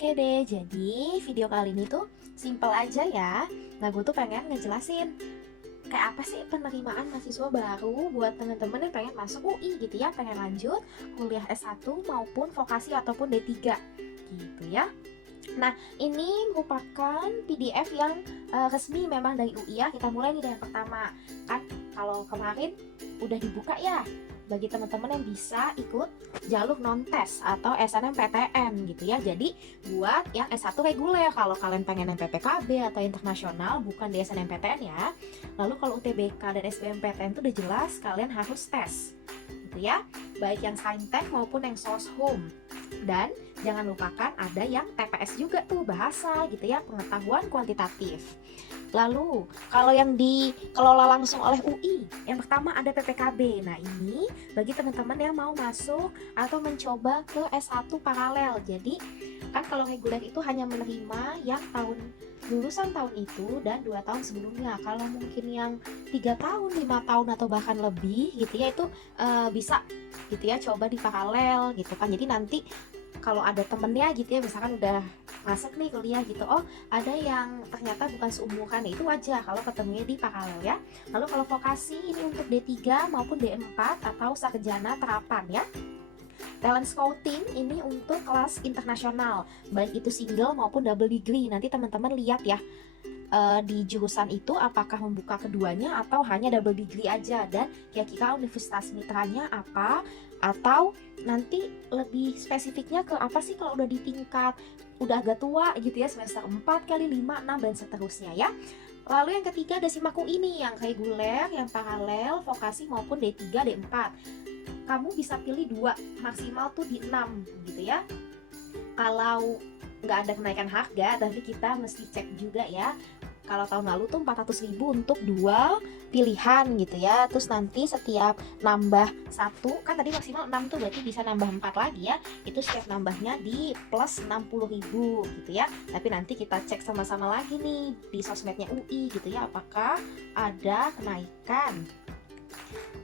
Oke deh, jadi video kali ini tuh simple aja ya. Nah, gue tuh pengen ngejelasin kayak apa sih penerimaan mahasiswa baru buat teman-teman yang pengen masuk UI gitu ya, pengen lanjut kuliah S1 maupun vokasi ataupun D3 gitu ya. Nah, ini merupakan PDF yang resmi memang dari UI ya. Kita mulai nih dari yang pertama. Kan kalau kemarin udah dibuka ya bagi teman-teman yang bisa ikut jalur non-tes atau SNMPTN gitu ya. Jadi buat yang S1 reguler, kalau kalian pengen MPPKB atau internasional bukan di SNMPTN ya. Lalu kalau UTBK dan SBMPTN itu udah jelas kalian harus tes gitu ya, baik yang Saintek maupun yang Soshum. Dan jangan lupakan ada yang TPS juga tuh, bahasa gitu ya, pengetahuan kuantitatif. Lalu kalau yang dikelola langsung oleh UI, yang pertama ada PPKB. Nah, ini bagi teman-teman yang mau masuk atau mencoba ke S1 paralel. Jadi kan kalau reguler itu hanya menerima yang lulusan tahun itu dan 2 tahun sebelumnya. Kalau mungkin yang 3 tahun, 5 tahun atau bahkan lebih gitu ya, itu bisa gitu ya coba di paralel gitu kan. Jadi nanti kalau ada temennya gitu ya, misalkan udah masuk nih kuliah gitu, oh ada yang ternyata bukan seumuran, itu wajar kalau ketemunya di paralel ya. Lalu kalau vokasi ini untuk D3 maupun D4 atau sarjana terapan ya. Talent scouting ini untuk kelas internasional, baik itu single maupun double degree. Nanti teman-teman lihat ya di jurusan itu apakah membuka keduanya atau hanya double degree aja, dan kira-kira universitas mitranya apa, atau nanti lebih spesifiknya ke apa sih kalau udah di tingkat udah agak tua gitu ya, semester 4 kali 5, 6 dan seterusnya ya. Lalu yang ketiga ada SIMAKU ini yang reguler, yang paralel, vokasi maupun D3, D4. Kamu bisa pilih 2, maksimal tuh di 6 gitu ya. Kalau nggak ada kenaikan harga, tapi kita mesti cek juga ya. Kalau tahun lalu tuh 400.000 untuk 2 pilihan gitu ya. Terus nanti setiap nambah 1, kan tadi maksimal 6 tuh, berarti bisa nambah 4 lagi ya. Itu setiap nambahnya di plus 60.000 gitu ya. Tapi nanti kita cek sama-sama lagi nih di sosmednya UI gitu ya, apakah ada kenaikan.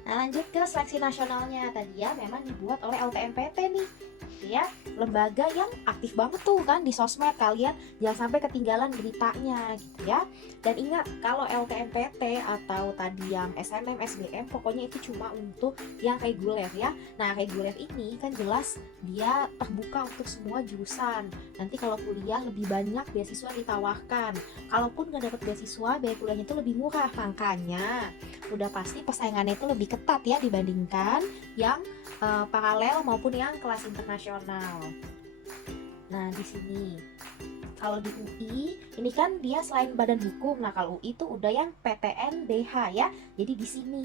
Nah, lanjut ke seleksi nasionalnya. Tadi ya memang dibuat oleh LTMPT nih gitu ya, lembaga yang aktif banget tuh kan di sosmed. Kalian jangan sampai ketinggalan beritanya gitu ya. Dan ingat, kalau LTMPT atau tadi yang SNM, SBM, pokoknya itu cuma untuk yang reguler ya. Nah, reguler ini kan jelas dia terbuka untuk semua jurusan. Nanti kalau kuliah lebih banyak beasiswa ditawarkan. Kalaupun nggak dapat beasiswa, biaya kuliahnya itu lebih murah. Makanya udah pasti persaingannya itu lebih ketat ya dibandingkan yang paralel maupun yang kelas internasional. Nah, di sini kalau di UI ini kan dia selain badan hukum. Nah, kalau UI itu udah yang PTN BH ya. Jadi di sini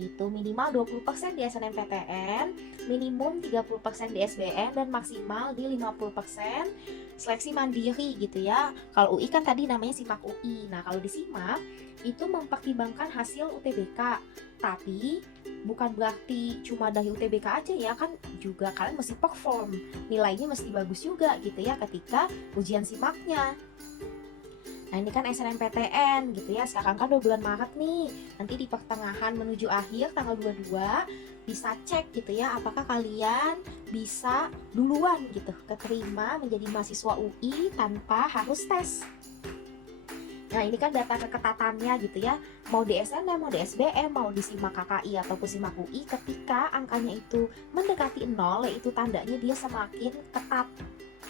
itu minimal 20% di SNMPTN, minimum 30% di SBM, dan maksimal di 50% seleksi mandiri gitu ya. Kalau UI kan tadi namanya SIMAK UI. Nah, kalau di SIMAK itu mempertimbangkan hasil UTBK, tapi bukan berarti cuma dari UTBK aja ya, kan juga kalian mesti perform, nilainya mesti bagus juga gitu ya ketika ujian SIMAK-nya. Nah, ini kan SNMPTN gitu ya, sekarang kan udah bulan Maret nih, nanti di pertengahan menuju akhir tanggal 22 bisa cek gitu ya, apakah kalian bisa duluan gitu keterima menjadi mahasiswa UI tanpa harus tes. Nah, ini kan data keketatannya gitu ya, mau di SNM, mau di SBM, mau di SIMAK KKI ataupun SIMAK UI, ketika angkanya itu mendekati 0, yaitu tandanya dia semakin ketat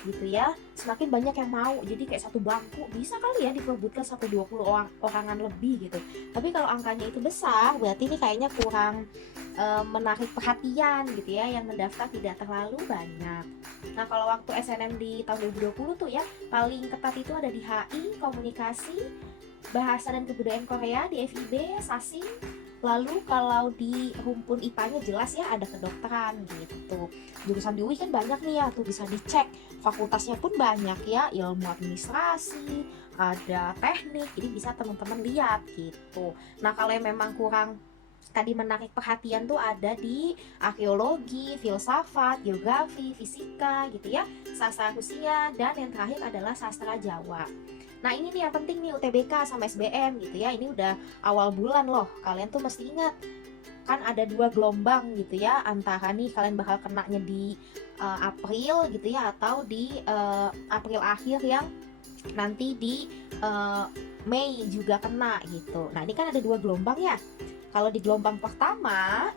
gitu ya, semakin banyak yang mau. Jadi kayak satu bangku bisa kali ya diperebutkan sampai 20 orangan lebih gitu. Tapi kalau angkanya itu besar, berarti ini kayaknya kurang menarik perhatian gitu ya, yang mendaftar tidak terlalu banyak. Nah, kalau waktu SNM di tahun 2020 tuh ya, paling ketat itu ada di HI, Komunikasi, Bahasa dan Kebudayaan Korea, di FIB, Sasing. Lalu kalau di rumpun IPA-nya jelas ya ada kedokteran gitu. Jurusan di UI kan banyak nih ya, tuh bisa dicek. Fakultasnya pun banyak ya, ilmu administrasi, ada teknik, jadi bisa teman-teman lihat gitu. Nah, kalau yang memang kurang tadi menarik perhatian tuh ada di arkeologi, filsafat, geografi, fisika gitu ya, sastra Rusia, dan yang terakhir adalah sastra Jawa. Nah, ini nih yang penting nih, UTBK sama SBM gitu ya. Ini udah awal bulan loh, kalian tuh mesti ingat kan ada 2 gelombang gitu ya, antara nih kalian bakal kenanya di April gitu ya, atau di April akhir yang nanti di eh, Mei juga kena gitu. Nah ini kan ada 2 gelombang ya. Kalau di gelombang pertama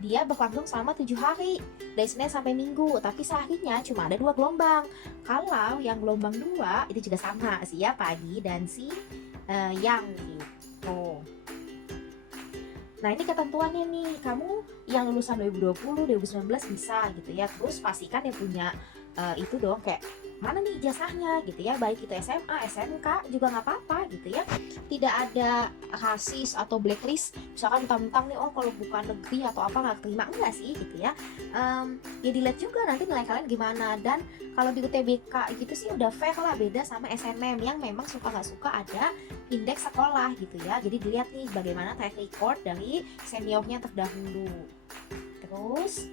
dia berlangsung selama 7 hari dari Senin sampai Minggu, tapi seharinya cuma ada 2 gelombang. Kalau yang gelombang 2 itu juga sama sih ya, pagi dan yang gitu. Nah ini ketentuannya nih, kamu yang lulusan 2020, 2019 bisa gitu ya. Terus pastikan yang punya itu dong, kayak mana nih ijazahnya gitu ya, baik itu SMA, SMK juga nggak apa-apa gitu ya. Tidak ada rasis atau blacklist, misalkan mentang-mentang nih, oh kalau bukan negeri atau apa nggak terima, enggak sih gitu ya. Ya dilihat juga nanti nilai kalian gimana. Dan kalau di UTBK gitu sih udah fair lah, beda sama SNM yang memang suka nggak suka ada indeks sekolah gitu ya. Jadi dilihat nih bagaimana track record dari seniornya terdahulu. Terus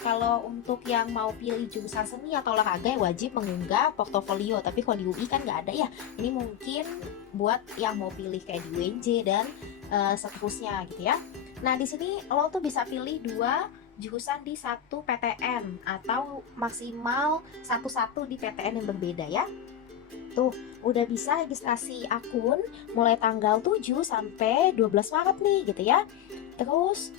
kalau untuk yang mau pilih jurusan seni atau olahraga ya wajib mengunggah portofolio. Tapi kalau di UI kan nggak ada ya. Ini mungkin buat yang mau pilih kayak di UNJ dan seterusnya gitu ya. Nah di sini lo tuh bisa pilih 2 jurusan di 1 PTN atau maksimal satu di PTN yang berbeda ya. Tuh udah bisa registrasi akun mulai tanggal 7 sampai 12 Maret nih gitu ya. Terus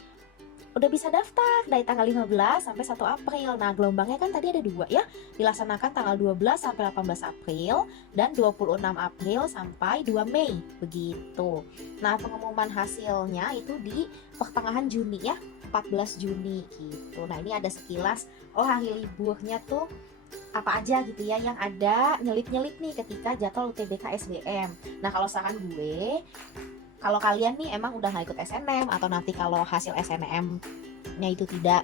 udah bisa daftar dari tanggal 15 sampai 1 April. Nah gelombangnya kan tadi ada 2 ya, dilaksanakan tanggal 12 sampai 18 April dan 26 April sampai 2 Mei begitu. Nah pengumuman hasilnya itu di pertengahan Juni ya, 14 Juni gitu. Nah ini ada sekilas hari liburnya tuh apa aja gitu ya, yang ada nyelip-nyelip nih ketika jadwal UTBK SBM. Nah kalau saran gue, kalau kalian nih emang udah nggak ikut SNM atau nanti kalau hasil SNM-nya itu tidak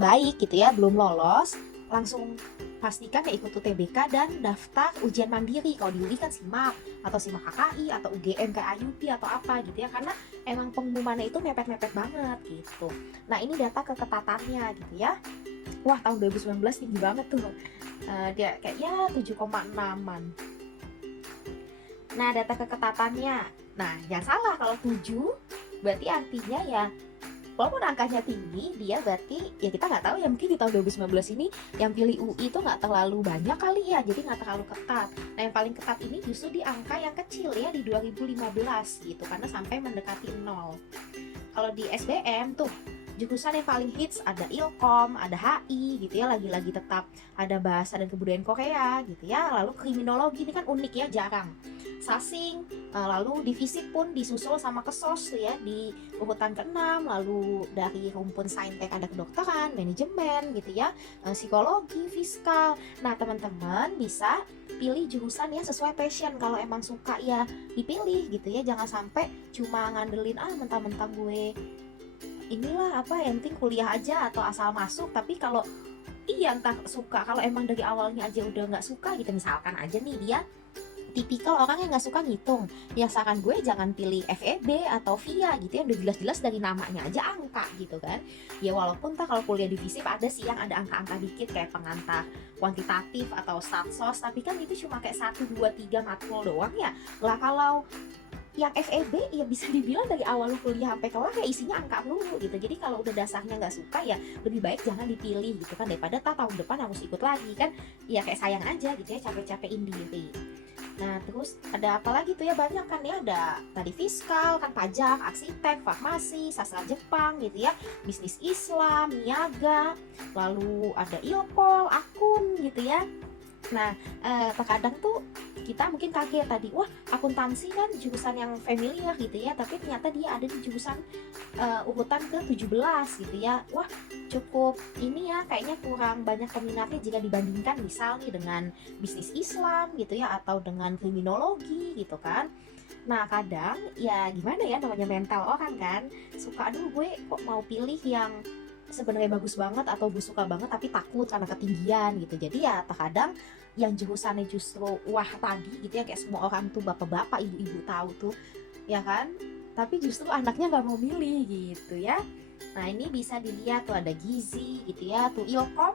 baik gitu ya, belum lolos, langsung pastikan ya ikut UTBK dan daftar ujian mandiri. Kalau di UI kan SIMAK atau SIMAK KKI atau UGM kayak IUP atau apa gitu ya, karena emang pengumumannya itu mepet-mepet banget gitu. Nah ini data keketatannya gitu ya. Wah tahun 2019 tinggi banget tuh, dia kayak ya 7,6an. Nah data keketatannya, nah jangan salah, kalau 7 berarti artinya ya walaupun angkanya tinggi, dia berarti ya kita nggak tahu ya, mungkin di tahun 2019 ini yang pilih UI itu nggak terlalu banyak kali ya, jadi nggak terlalu ketat. Nah yang paling ketat ini justru di angka yang kecil ya, di 2015 gitu, karena sampai mendekati 0. Kalau di SBM tuh jurusan yang paling hits ada Ilkom, ada HI gitu ya, lagi-lagi tetap ada bahasa dan kebudayaan Korea gitu ya. Lalu kriminologi ini kan unik ya, jarang. Sasing, lalu divisi pun disusul sama kesos tuh ya di urutan ke-6. Lalu dari rumpun saintek ada kedokteran, manajemen gitu ya, psikologi, fiskal. Nah teman-teman bisa pilih jurusan yang sesuai passion. Kalau emang suka ya dipilih gitu ya, jangan sampai cuma ngandelin mentang-mentang gue inilah apa, yang penting kuliah aja atau asal masuk. Tapi kalau entah suka, kalau emang dari awalnya aja udah nggak suka gitu, misalkan aja nih dia tipikal orang yang nggak suka ngitung, ya saran gue jangan pilih FEB atau VIA gitu ya, udah jelas-jelas dari namanya aja angka gitu kan. Ya walaupun kalau kuliah di FISIP ada sih yang ada angka-angka dikit kayak pengantar kuantitatif atau statsos, tapi kan itu cuma kayak 1, 2, 3 matkul doang ya. Lah kalau yang FEB ya bisa dibilang dari awal kuliah sampai kelar ya isinya angka melulu gitu. Jadi kalau udah dasarnya nggak suka ya lebih baik jangan dipilih gitu kan, daripada tahun depan harus ikut lagi kan, ya kayak sayang aja gitu ya, capek-capekin diri. Nah terus ada apa lagi tuh ya, banyak kan ya, ada tadi fiskal kan, pajak, arsitek, farmasi, sastra Jepang gitu ya, bisnis Islam, niaga, lalu ada ilpol, akun gitu ya. Nah terkadang tuh kita mungkin kaget tadi, wah akuntansi kan jurusan yang familiar gitu ya, tapi ternyata dia ada di jurusan urutan ke-17 gitu ya. Wah cukup ini ya, kayaknya kurang banyak peminatnya jika dibandingkan misal nih dengan bisnis Islam gitu ya, atau dengan kriminologi gitu kan. Nah kadang ya gimana ya, namanya mental orang kan, suka aduh gue kok mau pilih yang sebenarnya bagus banget atau gue suka banget tapi takut karena ketinggian gitu. Jadi ya terkadang yang jurusannya justru wah tadi gitu ya, kayak semua orang tuh bapak-bapak, ibu-ibu tahu tuh ya kan, tapi justru anaknya nggak mau milih gitu ya. Nah ini bisa dilihat tuh ada gizi gitu ya, tuh ilkom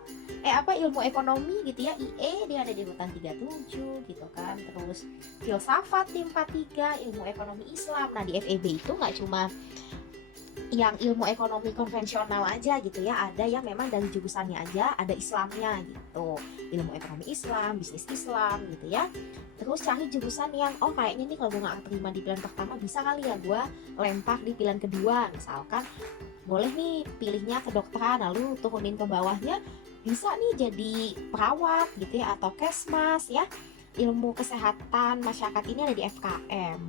ilmu ekonomi gitu ya, IE dia ada di urutan 37 gitu kan. Terus filsafat di 43, ilmu ekonomi Islam. Nah di FEB itu nggak cuma yang ilmu ekonomi konvensional aja gitu ya, ada yang memang dari jurusannya aja, ada Islamnya gitu, ilmu ekonomi Islam, bisnis Islam gitu ya. Terus cari jurusan yang kayaknya nih kalau gue nggak terima di pilihan pertama, bisa kali ya gue lempar di pilihan kedua. Misalkan boleh nih pilihnya kedokteran, lalu turunin ke bawahnya bisa nih jadi perawat gitu ya, atau kesmas ya, ilmu kesehatan masyarakat ini ada di FKM.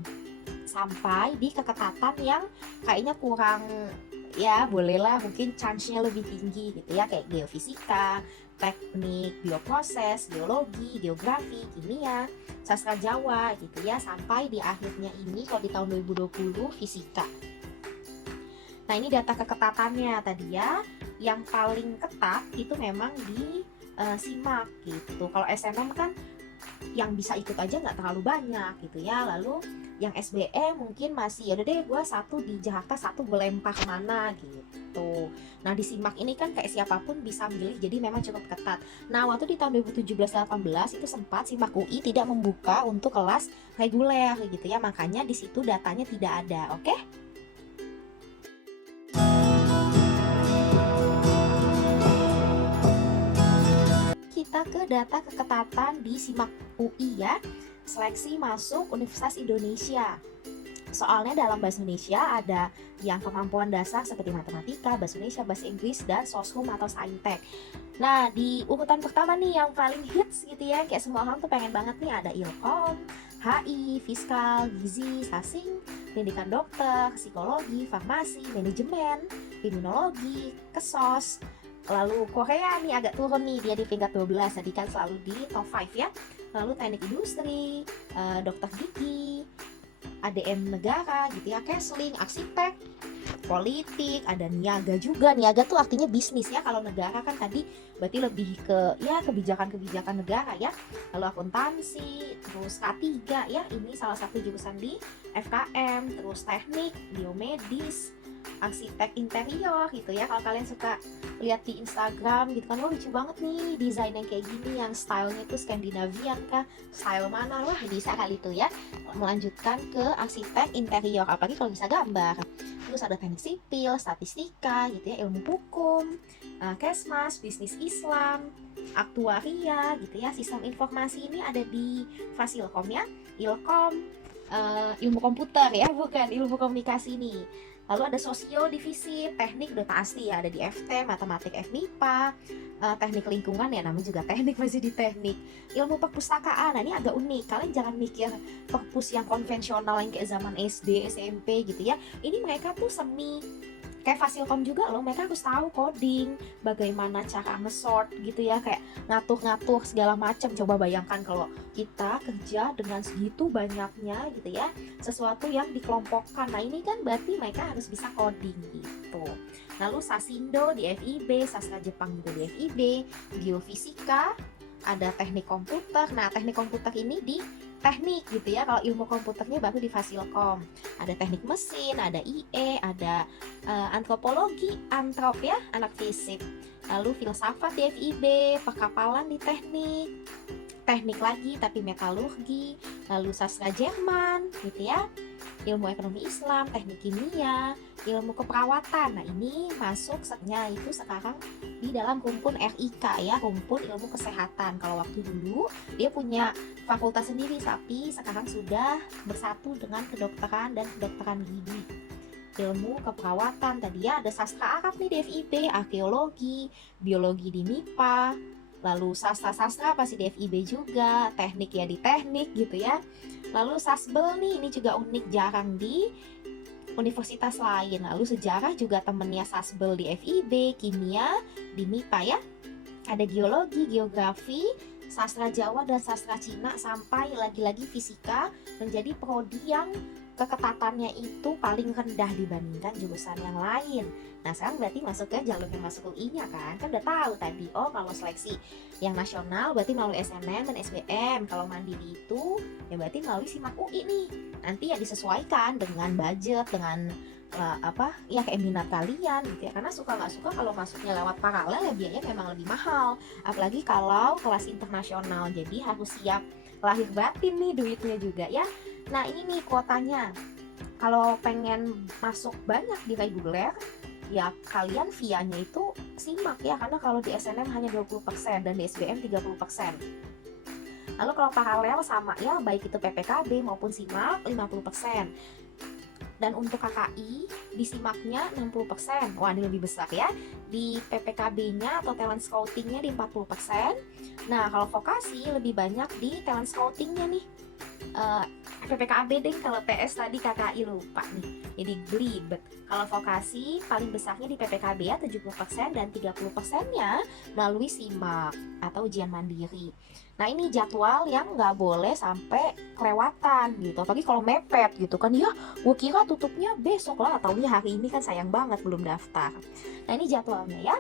Sampai di keketatan yang kayaknya kurang, ya bolehlah mungkin chance-nya lebih tinggi gitu ya, kayak geofisika, teknik bioproses, geologi, geografi, kimia, sastra Jawa gitu ya, sampai di akhirnya ini kalau di tahun 2020 fisika. Nah ini data keketatannya tadi ya, yang paling ketat itu memang di SIMAK gitu. Kalau SNM kan yang bisa ikut aja nggak terlalu banyak gitu ya. Lalu yang SBM mungkin masih udah deh, gue satu di Jakarta, satu gue lempar mana gitu. Nah di SIMAK ini kan kayak siapapun bisa milih, jadi memang cukup ketat. Nah waktu di tahun 2017-18 itu sempat SIMAK UI tidak membuka untuk kelas reguler gitu ya, makanya di situ datanya tidak ada. Oke? Kita ke data keketatan di SIMAK UI ya, seleksi masuk Universitas Indonesia. Soalnya dalam bahasa Indonesia ada yang kemampuan dasar seperti matematika, bahasa Indonesia, bahasa Inggris, dan soshum atau saintek. Nah di urutan pertama nih yang paling hits gitu ya, kayak semua orang tuh pengen banget nih, ada Ilkom, HI, Fiskal, Gizi, Sasing, pendidikan dokter, psikologi, farmasi, manajemen, kriminologi, kesos. Lalu Korea nih agak turun nih, dia di peringkat 12, tadi kan selalu di top 5 ya. Lalu teknik industri, dokter gigi, ADM negara gitu ya, Kesling, arsitek, politik, ada niaga juga. Niaga tuh artinya bisnis ya, kalau negara kan tadi berarti lebih ke ya kebijakan-kebijakan negara ya. Lalu akuntansi, terus K3 ya, ini salah satu jurusan di FKM, terus teknik, biomedis, arsitek interior gitu ya. Kalau kalian suka lihat di Instagram gitu kan, lucu banget nih desain yang kayak gini, yang stylenya tuh Skandinavian kah, style mana, wah bisa kali tuh ya melanjutkan ke arsitek interior, apalagi kalau bisa gambar. Terus ada teknik sipil, statistika gitu ya, ilmu hukum, kesmas, bisnis Islam, aktuaria gitu ya, sistem informasi ini ada di Fasilkom ya, Ilkom, ilmu komputer ya, bukan ilmu komunikasi nih. Lalu ada sosio divisi, teknik udah pasti ya, ada di FT, matematik FMIPA, teknik lingkungan ya, namanya juga teknik, masih di teknik. Ilmu perpustakaan, nah ini agak unik, kalian jangan mikir perpus yang konvensional yang kayak zaman SD, SMP gitu ya. Ini mereka tuh semi kayak Fasilkom juga loh, mereka harus tahu coding, bagaimana cara nge-sort gitu ya, kayak ngatur-ngatur segala macam. Coba bayangkan kalau kita kerja dengan segitu banyaknya gitu ya, sesuatu yang dikelompokkan. Nah ini kan berarti mereka harus bisa coding gitu. Lalu Sasindo di FIB, sastra Jepang juga di FIB, geofisika, ada teknik komputer. Nah teknik komputer ini di teknik gitu ya, kalau ilmu komputernya baru di Fasilkom. Ada teknik mesin, ada IE, ada antropologi, antrop ya, anak fisik. Lalu filsafat di FIB, perkapalan di teknik lagi tapi metalurgi. Lalu sastra Jerman gitu ya, ilmu ekonomi Islam, teknik kimia, ilmu keperawatan. Nah ini masuk setnya itu sekarang di dalam rumpun RIK ya, rumpun ilmu kesehatan. Kalau waktu dulu dia punya fakultas sendiri, tapi sekarang sudah bersatu dengan kedokteran dan kedokteran gigi. Ilmu keperawatan tadi ya, ada sastra Arab nih di FIB, arkeologi, biologi di MIPA, lalu sastra pasti di FIB juga, teknik ya di teknik gitu ya. Lalu sasbel nih, ini juga unik, jarang di universitas lain. Lalu sejarah juga temennya sasbel di FIB, kimia di MIPA ya. Ada geologi, geografi, sastra Jawa dan sastra Cina, sampai lagi-lagi fisika menjadi prodi yang keketatannya itu paling rendah dibandingkan jurusan yang lain. Nah sekarang berarti masuk ke jalur yang masuk UI-nya kan udah tahu tadi. Kalau seleksi yang nasional berarti melalui SNM dan SBM. Kalau mandiri itu ya berarti melalui SIMAK UI nih. Nanti ya disesuaikan dengan budget, dengan ya kayak minat kalian gitu ya. Karena suka nggak suka kalau masuknya lewat paralel ya biayanya memang lebih mahal. Apalagi kalau kelas internasional, jadi harus siap lahir batin nih duitnya juga ya. Nah ini nih kuotanya. Kalau pengen masuk banyak di reguler, ya kalian vianya itu simak ya, karena kalau di SNM hanya 20% dan di SBM 30%. Lalu kalau paralel sama ya, baik itu PPKB maupun SIMAK 50%. Dan untuk KKI di SIMAK-nya 60%. Wah, ini lebih besar ya. Di PPKB-nya atau talent scouting-nya di 40%. Nah, kalau vokasi lebih banyak di talent scouting-nya nih. PPKB deh, kalau TS tadi KKI lupa nih. Jadi belibet. Kalau vokasi paling besarnya di PPKB ya 70% dan 30%-nya melalui SIMAK atau ujian mandiri. Nah, ini jadwal yang nggak boleh sampai kelewatan gitu. Apalagi kalau mepet gitu kan, ya gue kira tutupnya besok lah, taunya hari ini, kan sayang banget belum daftar. Nah, ini jadwalnya ya.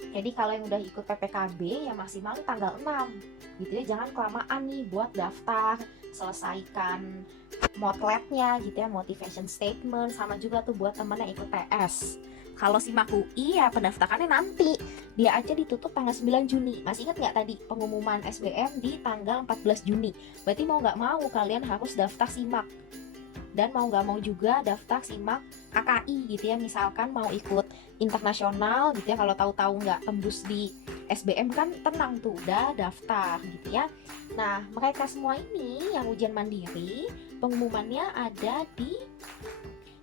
Jadi kalau yang udah ikut PPKB ya maksimal tanggal 6 gitu ya, jangan kelamaan nih buat daftar, selesaikan motletnya gitu ya, motivation statement, sama juga tuh buat temen yang ikut TS. Kalau SIMAK UI ya pendaftarannya nanti, dia aja ditutup tanggal 9 Juni. Masih ingat nggak tadi pengumuman SBM di tanggal 14 Juni? Berarti mau nggak mau kalian harus daftar SIMAK. Dan mau nggak mau juga daftar SIMAK KKI gitu ya, misalkan mau ikut internasional gitu ya, kalau tahu-tahu nggak tembus di SBM kan tenang tuh, udah daftar gitu ya. Nah, mereka semua ini yang ujian mandiri pengumumannya ada di,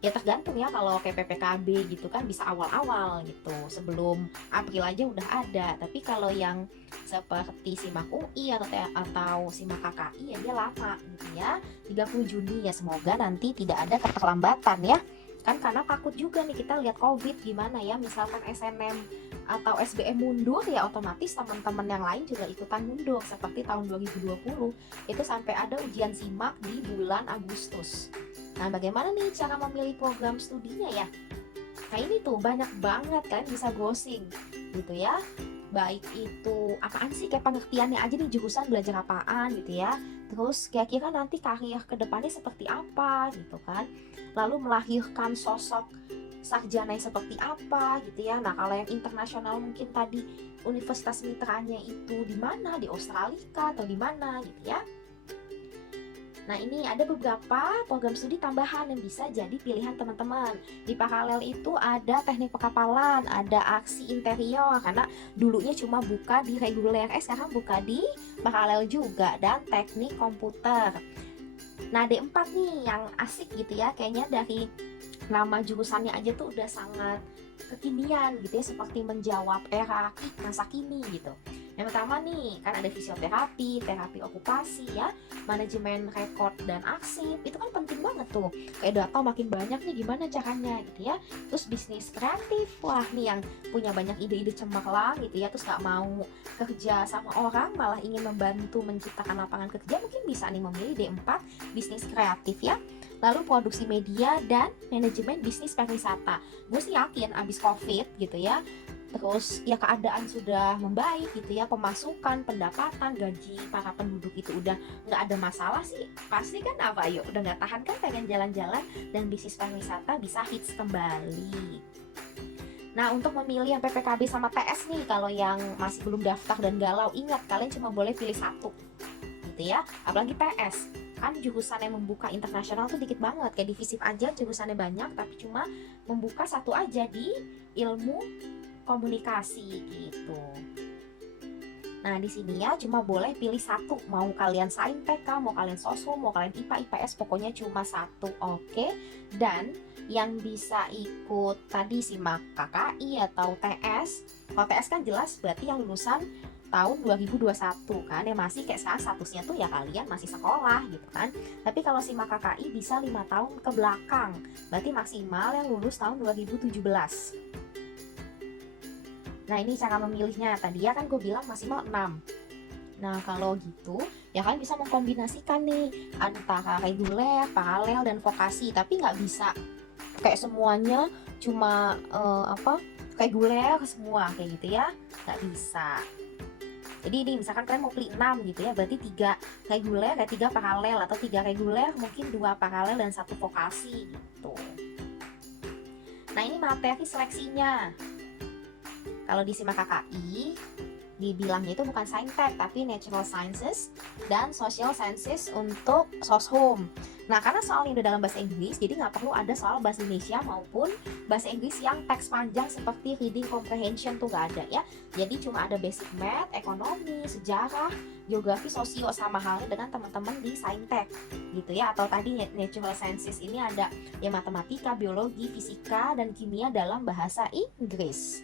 ya tergantung ya, kalau kayak PPKB gitu kan bisa awal-awal gitu, sebelum April aja udah ada. Tapi kalau yang seperti SIMAK UI atau SIMAK KKI ya dia lama gitu ya, 30 Juni ya. Semoga nanti tidak ada keterlambatan ya, kan karena takut juga nih kita lihat COVID gimana ya, misalkan SNM atau SBM mundur ya otomatis teman-teman yang lain juga ikutan mundur, seperti tahun 2020 itu sampai ada ujian SIMAK di bulan Agustus. Nah, bagaimana nih cara memilih program studinya ya? Nah, ini tuh banyak banget kan, bisa browsing gitu ya. Baik itu apaan sih, kayak pengertiannya aja nih, jurusan belajar apaan gitu ya. Terus kira-kira nanti karir kedepannya seperti apa gitu kan. Lalu melahirkan sosok sarjana yang seperti apa gitu ya. Nah, kalau yang internasional mungkin tadi universitas mitranya itu di mana, di Australia atau di mana gitu ya. Nah, ini ada beberapa program studi tambahan yang bisa jadi pilihan teman-teman. Di paralel itu ada teknik pekapalan, ada aksi interior, karena dulunya cuma buka di reguler, sekarang buka di paralel juga, dan teknik komputer. Nah, D4 nih yang asik gitu ya, kayaknya dari nama jurusannya aja tuh udah sangat kekinian gitu ya, seperti menjawab era masa kini gitu. Yang pertama nih, kan ada fisioterapi, terapi okupasi ya, manajemen rekod dan arsip, itu kan penting banget tuh. Kayak data makin banyak nih, gimana caranya gitu ya. Terus bisnis kreatif, wah nih yang punya banyak ide-ide cemerlang gitu ya, terus gak mau kerja sama orang, malah ingin membantu menciptakan lapangan kerja, mungkin bisa nih memilih D4, bisnis kreatif ya. Lalu produksi media dan manajemen bisnis pariwisata. Gue sih yakin abis COVID gitu ya, terus ya keadaan sudah membaik gitu ya, pemasukan, pendapatan, gaji para penduduk itu udah nggak ada masalah sih, pasti kan apa, yuk udah nggak tahan kan, pengen jalan-jalan, dan bisnis pariwisata bisa hits kembali. Nah, untuk memilih yang PPKB sama TS nih, kalau yang masih belum daftar dan galau, ingat kalian cuma boleh pilih satu gitu ya, apalagi TS kan jurusan yang membuka internasional tuh dikit banget, kayak di FISIP aja jurusannya banyak tapi cuma membuka satu aja di ilmu komunikasi gitu. Nah, di sini ya cuma boleh pilih satu, mau kalian saintek, mau kalian sosum, mau kalian IPA, IPS, pokoknya cuma satu, oke? Dan yang bisa ikut tadi SIMAK KKI atau TS, kalau TS kan jelas berarti yang lulusan tahun 2021 kan, yang masih kayak sekarang statusnya tuh ya kalian masih sekolah gitu kan. Tapi kalau SIMAK KKI bisa 5 tahun ke belakang, berarti maksimal yang lulus tahun 2017. Nah, ini cara memilihnya, tadi ya kan gue bilang maksimal 6. Nah, kalau gitu ya kalian bisa mengkombinasikan nih antara reguler, paralel, dan vokasi. Tapi nggak bisa kayak semuanya cuma reguler semua kayak gitu ya, nggak bisa. Jadi ini misalkan kalian mau pilih 6 gitu ya, berarti 3 reguler, 3 paralel, atau 3 reguler, mungkin 2 paralel dan 1 vokasi gitu. Nah, ini materi seleksinya. Kalau di SIMAK KKI dibilangnya itu bukan saintek tapi natural sciences dan social sciences untuk soshum. Nah, karena soalnya udah dalam bahasa Inggris, jadi nggak perlu ada soal bahasa Indonesia maupun bahasa Inggris yang teks panjang seperti reading comprehension tuh nggak ada ya. Jadi cuma ada basic math, ekonomi, sejarah, geografi, sosio, sama halnya dengan teman-teman di saintek gitu ya. Atau tadi natural sciences ini ada ya matematika, biologi, fisika, dan kimia dalam bahasa Inggris.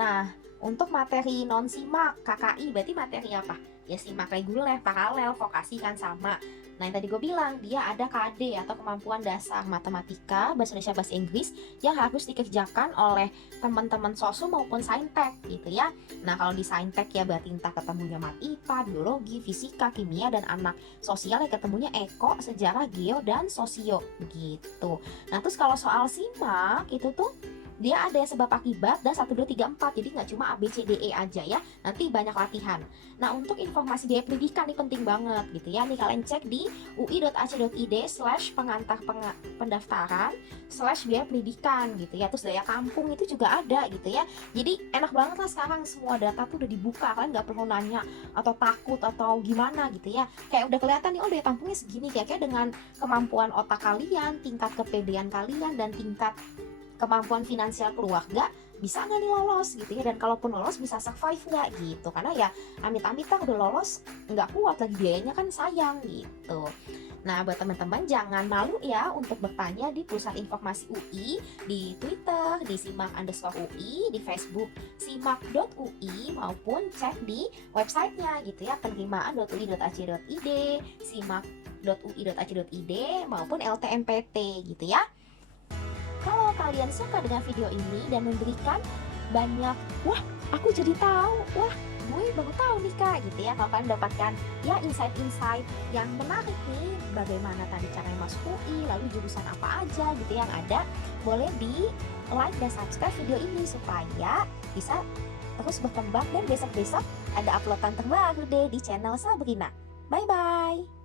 Nah, untuk materi non-SIMAK, KKI berarti materi apa? Ya SIMAK reguler, paralel, vokasi kan sama. Nah, yang tadi gue bilang, dia ada KD atau kemampuan dasar matematika, bahasa Indonesia, bahasa Inggris yang harus dikerjakan oleh teman-teman sosum maupun saintek gitu ya. Nah, kalau di saintek ya berarti entah ketemunya mat IPA, biologi, fisika, kimia, dan anak sosial yang ketemunya eko, sejarah, geo, dan sosio gitu. Nah, terus kalau soal SIMAK itu tuh dia ada yang sebab akibat dan 1, 2, 3, 4. Jadi nggak cuma A, B, C, D, E aja ya. Nanti banyak latihan. Nah, untuk informasi biaya pendidikan ini penting banget gitu ya. Nih kalian cek di ui.ac.id/pengantar pendaftaran/biaya pendidikan gitu ya. Terus daya tampung itu juga ada gitu ya. Jadi enak banget lah sekarang semua data tuh udah dibuka. Kalian nggak perlu nanya atau takut atau gimana gitu ya. Kayak udah kelihatan nih, oh daya tampungnya segini. Kayak dengan kemampuan otak kalian, tingkat kepedean kalian, dan tingkat kemampuan finansial keluarga, bisa nggak nih lolos gitu ya. Dan kalaupun lolos bisa survive nggak gitu, karena ya amit-amit kan udah lolos nggak kuat lagi biayanya kan sayang gitu. Nah, buat teman-teman jangan malu ya untuk bertanya di Pusat Informasi UI, di Twitter di simak_UI, di Facebook simak.ui, maupun cek di websitenya gitu ya, penerimaan.ui.ac.id, simak.ui.ac.id, maupun LTMPT gitu ya. Kalau kalian suka dengan video ini dan memberikan banyak, wah aku jadi tahu, wah gue baru tahu nih kak gitu ya. Kalau kalian dapatkan ya insight-insight yang menarik nih, bagaimana tadi caranya masuk UI, lalu jurusan apa aja gitu yang ada, boleh di like dan subscribe video ini supaya bisa terus berkembang. Dan besok-besok ada uploadan terbaru deh di channel Sabrina. Bye bye.